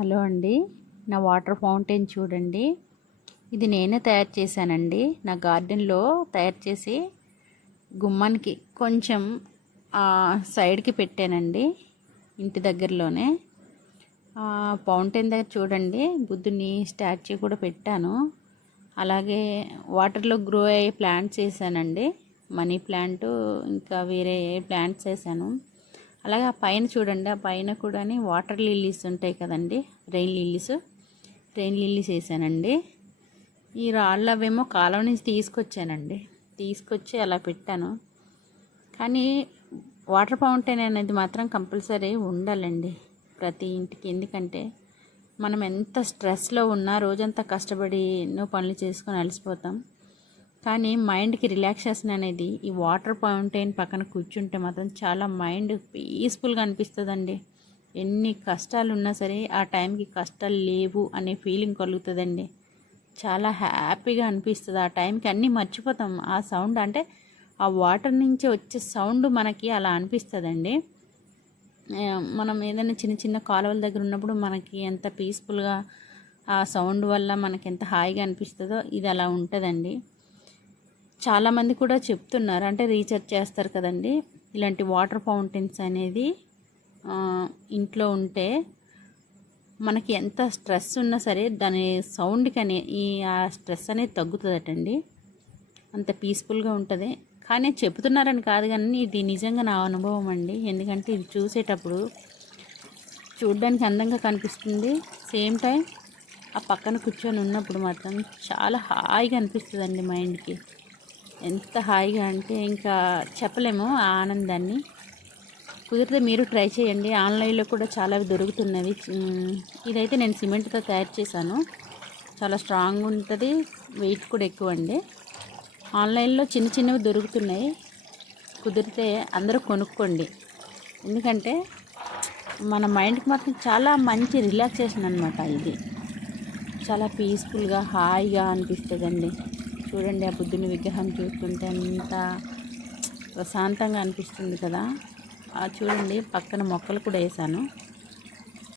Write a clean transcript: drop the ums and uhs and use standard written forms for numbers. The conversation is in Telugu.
హలో అండి, నా వాటర్ ఫౌంటైన్ చూడండి. ఇది నేనే తయారు చేశానండి. నా గార్డెన్లో తయారు చేసి గుమ్మానికి కొంచెం సైడ్కి పెట్టానండి, ఇంటి దగ్గరలోనే. ఫౌంటైన్ దగ్గర చూడండి, బుద్ధుని స్టాచ్యూ కూడా పెట్టాను. అలాగే వాటర్లో గ్రో అయ్యే ప్లాంట్స్ వేసానండి, మనీ ప్లాంట్, ఇంకా వేరే ప్లాంట్స్ వేసాను. అలాగే ఆ పైన చూడండి, ఆ పైన కూడా వాటర్ లిల్లీస్ ఉంటాయి కదండి, రెయిన్ లిల్లీస్ వేసానండి. ఈ రాళ్ళు అవేమో కాలువ నుంచి తీసుకొచ్చి అలా పెట్టాను. కానీ వాటర్ ఫౌంటైన్ అనేది మాత్రం కంపల్సరీ ఉండాలండి ప్రతి ఇంటికి. ఎందుకంటే మనం ఎంత స్ట్రెస్లో ఉన్నా, రోజంతా కష్టపడి ఎన్నో పనులు చేసుకొని అలసిపోతాం. కానీ మైండ్కి రిలాక్సేషన్ అనేది ఈ వాటర్ ఫౌంటైన్ పక్కన కూర్చుంటే మాత్రం చాలా మైండ్ పీస్ఫుల్గా అనిపిస్తుందండి. ఎన్ని కష్టాలు ఉన్నా సరే ఆ టైంకి కష్టాలు లేవు అనే ఫీలింగ్ కలుగుతుందండి. చాలా హ్యాపీగా అనిపిస్తుంది. ఆ టైంకి అన్నీ మర్చిపోతాం. ఆ సౌండ్ అంటే ఆ వాటర్ నుంచి వచ్చే సౌండ్ మనకి అలా అనిపిస్తుందండి. మనం ఏదైనా చిన్న చిన్న కాలువల దగ్గర ఉన్నప్పుడు మనకి ఎంత పీస్ఫుల్గా ఆ సౌండ్ వల్ల మనకి ఎంత హాయిగా అనిపిస్తుందో ఇది అలా ఉంటుందండి. చాలామంది కూడా చెప్తున్నారు, అంటే రీసెర్చ్ చేస్తారు కదండి, ఇలాంటి వాటర్ ఫౌంటైన్స్ అనేది ఇంట్లో ఉంటే మనకి ఎంత స్ట్రెస్ ఉన్నా సరే దాని సౌండ్కి ఆ స్ట్రెస్ అనేది తగ్గుతుందటండి. అంత పీస్ఫుల్గా ఉంటుంది. కానీ చెప్తున్నారని కాదు, కానీ ఇది నిజంగా నా అనుభవం అండి. ఎందుకంటే ఇది చూసేటప్పుడు చూడ్డానికి అందంగా కనిపిస్తుంది, సేమ్ టైం ఆ పక్కన కూర్చొని ఉన్నప్పుడు మాత్రం చాలా హాయిగా అనిపిస్తుందండి. మైండ్కి ఎంత హాయిగా అంటే ఇంకా చెప్పలేము ఆ ఆనందాన్ని. కుదిరితే మీరు ట్రై చేయండి. ఆన్లైన్లో కూడా చాలా దొరుకుతున్నవి. ఇదైతే నేను సిమెంట్తో తయారు చేశాను. చాలా స్ట్రాంగ్ ఉంటుంది, వెయిట్ కూడా ఎక్కువ అండి. ఆన్లైన్లో చిన్న చిన్నవి దొరుకుతున్నాయి. కుదిరితే అందరూ కొనుక్కోండి. ఎందుకంటే మన మైండ్కి మాత్రం చాలా మంచి రిలాక్సేషన్ అనమాట. ఇది చాలా పీస్ఫుల్గా హాయిగా అనిపిస్తుందండి. చూడండి, ఆ బుద్ధుని విగ్రహం చూస్తుంటే అంత ప్రశాంతంగా అనిపిస్తుంది కదా. చూడండి, పక్కన మొక్కలు కూడా వేసాను.